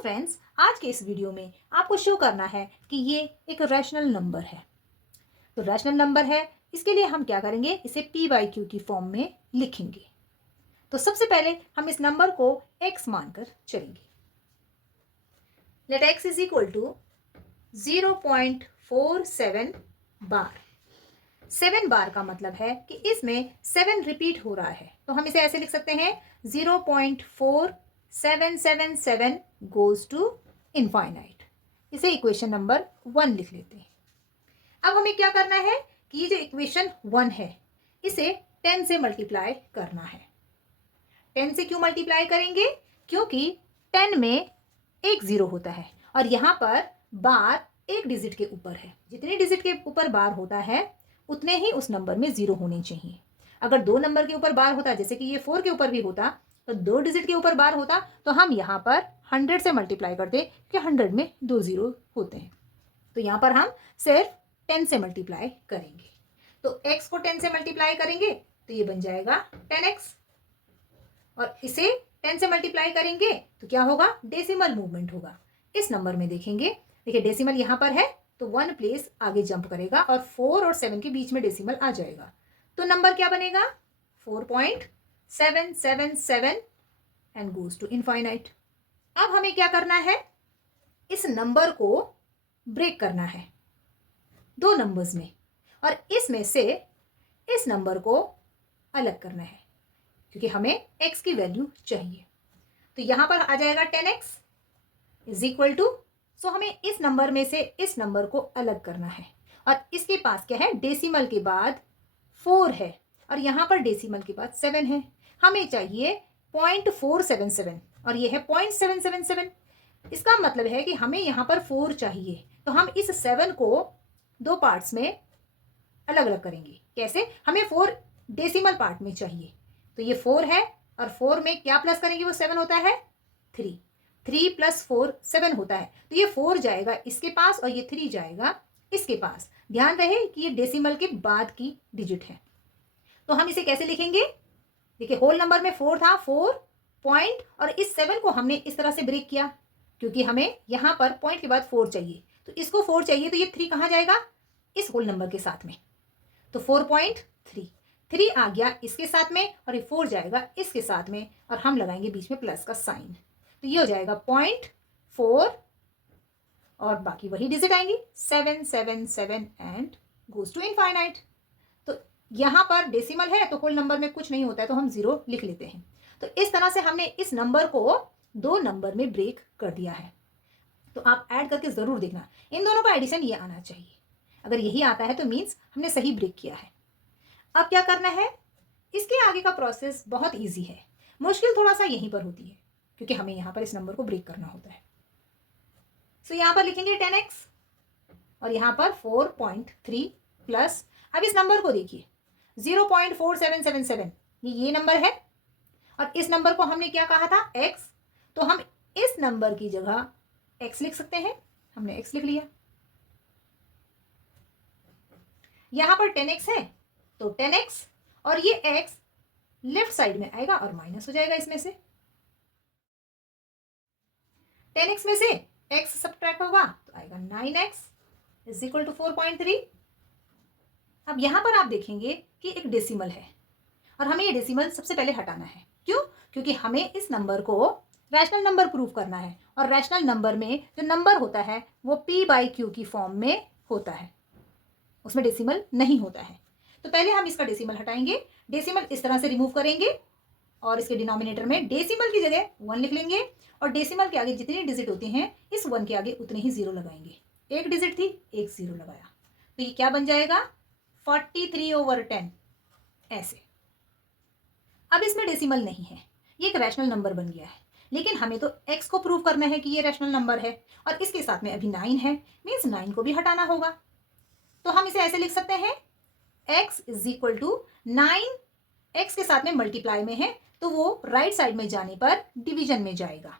Friends, आज के इस वीडियो में आपको शो करना है कि ये एक रैशनल नंबर है। तो रैशनल नंबर है, इसके लिए हम क्या करेंगे, इसे p बाई क्यू की फॉर्म में लिखेंगे। तो सबसे पहले हम इस नंबर को x मानकर चलेंगे। Let x is equal to 0.47 bar. 7 bar का मतलब है कि इसमें 7 रिपीट हो रहा है, तो हम इसे ऐसे लिख सकते हैं 0.4777 गोज टू इनफाइनाइट। इसे इक्वेशन नंबर 1 लिख लेते हैं। अब हमें क्या करना है कि ये जो इक्वेशन 1 है इसे 10 से मल्टीप्लाई करना है। 10 से क्यों मल्टीप्लाई करेंगे? क्योंकि 10 में एक जीरो होता है और यहाँ पर बार एक डिजिट के ऊपर है। जितने डिजिट के ऊपर बार होता है उतने ही उस नंबर में जीरो होने चाहिए। अगर 2 नंबर के ऊपर बार होता, जैसे कि ये 4 के ऊपर भी होता, तो 2 डिजिट के ऊपर बार होता तो हम यहाँ पर 100 से मल्टीप्लाई करते कि 100 में 2 जीरो होते हैं। तो यहाँ पर हम सिर्फ 10 से मल्टीप्लाई करेंगे। तो x को 10 से मल्टीप्लाई करेंगे तो ये बन जाएगा 10x, और इसे 10 से मल्टीप्लाई करेंगे तो क्या होगा, डेसिमल मूवमेंट होगा। इस नंबर में देखेंगे, देखिए डेसिमल यहाँ पर है तो 1 प्लेस आगे जंप करेगा और 4 और 7 के बीच में डेसिमल आ जाएगा। तो नंबर क्या बनेगा, 4.777 एंड गोज टू इनफाइनाइट। अब हमें क्या करना है, इस नंबर को ब्रेक करना है 2 नंबर्स में, और इसमें से इस नंबर को अलग करना है क्योंकि हमें x की वैल्यू चाहिए। तो यहां पर आ जाएगा 10x इज इक्वल टू, सो हमें इस नंबर में से इस नंबर को अलग करना है, और इसके पास क्या है, डेसिमल के बाद 4 है और यहां पर डेसिमल के बाद 7 है। हमें चाहिए 0.477 और ये है 0.777। इसका मतलब है कि हमें यहाँ पर 4 चाहिए, तो हम इस 7 को 2 पार्ट्स में अलग अलग करेंगे। कैसे, हमें 4 डेसिमल पार्ट में चाहिए, तो ये 4 है और 4 में क्या प्लस करेंगे, वो 7 होता है 3। 3 + 4 7 होता है, तो ये 4 जाएगा इसके पास और ये 3 जाएगा इसके पास। ध्यान रहे कि ये डेसिमल के बाद की डिजिट है। तो हम इसे कैसे लिखेंगे, देखिए होल नंबर में 4 था, 4 पॉइंट, और इस 7 को हमने इस तरह से ब्रेक किया क्योंकि हमें यहाँ पर पॉइंट के बाद 4 चाहिए, तो इसको 4 चाहिए, तो ये 3 कहाँ जाएगा, इस होल नंबर के साथ में। तो 4.3 3 आ गया इसके साथ में और ये 4 जाएगा इसके साथ में, और हम लगाएंगे बीच में प्लस का साइन, तो ये हो जाएगा 0.4 और बाकी वही डिजिट आएंगी 777 एंड गोज टू इनफाइनाइट। तो यहाँ पर डेसिमल है तो होल नंबर में कुछ नहीं होता है, तो हम 0 लिख लेते हैं। तो इस तरह से हमने इस नंबर को 2 नंबर में ब्रेक कर दिया है। तो आप ऐड करके जरूर देखना, इन दोनों का एडिशन ये आना चाहिए। अगर यही आता है तो मीन्स हमने सही ब्रेक किया है। अब क्या करना है, इसके आगे का प्रोसेस बहुत इजी है, मुश्किल थोड़ा सा यहीं पर होती है क्योंकि हमें यहाँ पर इस नंबर को ब्रेक करना होता है। सो यहाँ पर लिखेंगे 10x और यहाँ पर 4.3 प्लस, अब इस नंबर को देखिए 0.4777, ये नंबर है और इस नंबर को हमने क्या कहा था, x, तो हम इस नंबर की जगह x लिख सकते हैं। हमने x लिख लिया। यहां पर 10x है तो 10x और ये x लेफ्ट साइड में आएगा और माइनस हो जाएगा इसमें से। 10x में से x सब्ट्रैक्ट होगा तो आएगा 9x इज इक्वल टू 4.3। अब यहां पर आप देखेंगे कि एक डेसिमल है और हमें ये डेसिमल सबसे पहले हटाना है। क्यों? क्योंकि हमें इस नंबर को रैशनल नंबर प्रूव करना है, और रैशनल नंबर में जो नंबर होता है वो p बाई क्यू की फॉर्म में होता है, उसमें डेसिमल नहीं होता है। तो पहले हम इसका डेसिमल हटाएंगे। डेसिमल इस तरह से रिमूव करेंगे और इसके डिनोमिनेटर में डेसिमल की जगह 1 लिख लेंगे, और डेसिमल के आगे जितनी डिजिट होती हैं इस 1 के आगे उतने ही 0 लगाएंगे। एक डिजिट थी, एक 0 लगाया, तो ये क्या बन जाएगा, 43/10 ऐसे। अब इसमें डेसिमल नहीं है, ये एक रैशनल नंबर बन गया है, लेकिन हमें तो x को प्रूव करना है कि ये रैशनल नंबर है, और इसके साथ में अभी 9 है, मीन्स 9 को भी हटाना होगा। तो हम इसे ऐसे लिख सकते हैं, x is equal to 9, x के साथ में मल्टीप्लाई में है तो वो राइट साइड में जाने पर डिवीजन में जाएगा।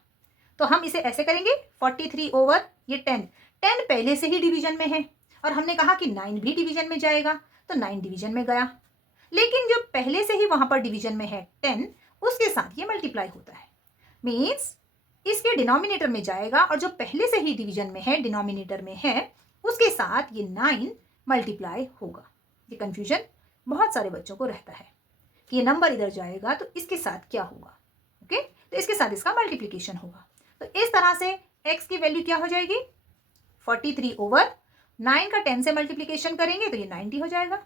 तो हम इसे ऐसे करेंगे 43/10 पहले से ही डिवीजन में है, और हमने कहा कि 9 भी डिवीजन में जाएगा, तो 9 डिवीजन में गया, लेकिन जो पहले से ही वहां पर डिवीजन में है 10, उसके साथ ये मल्टीप्लाई होता है। मीन्स इसके डिनोमिनेटर में जाएगा और जो पहले से ही डिवीजन में है, डिनोमिनेटर में है, उसके साथ ये 9 मल्टीप्लाई होगा। ये कंफ्यूजन बहुत सारे बच्चों को रहता है कि ये नंबर इधर जाएगा तो इसके साथ क्या होगा। ओके, तो इसके साथ इसका मल्टीप्लिकेशन होगा। तो इस तरह से x की वैल्यू क्या हो जाएगी, 43 ओवर 9 का 10 से मल्टीप्लिकेशन करेंगे तो ये 90 हो जाएगा।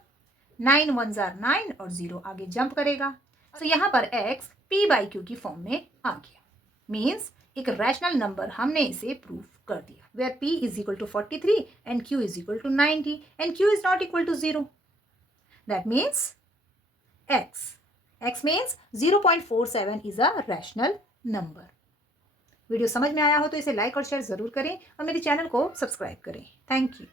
9 1 जार 9 और 0 आगे जंप करेगा। तो यहाँ पर x p/q की फॉर्म में आ गया। मीन्स एक रैशनल नंबर हमने इसे प्रूव कर दिया, where p is equal to 43 and q is equal to 90 and q is not equal to 0। That means x means 0.47 is a rational number। Video समझ में आया हो तो इसे लाइक और शेयर जरूर करें और मेरे चैनल को सब्सक्राइब करें। Thank you.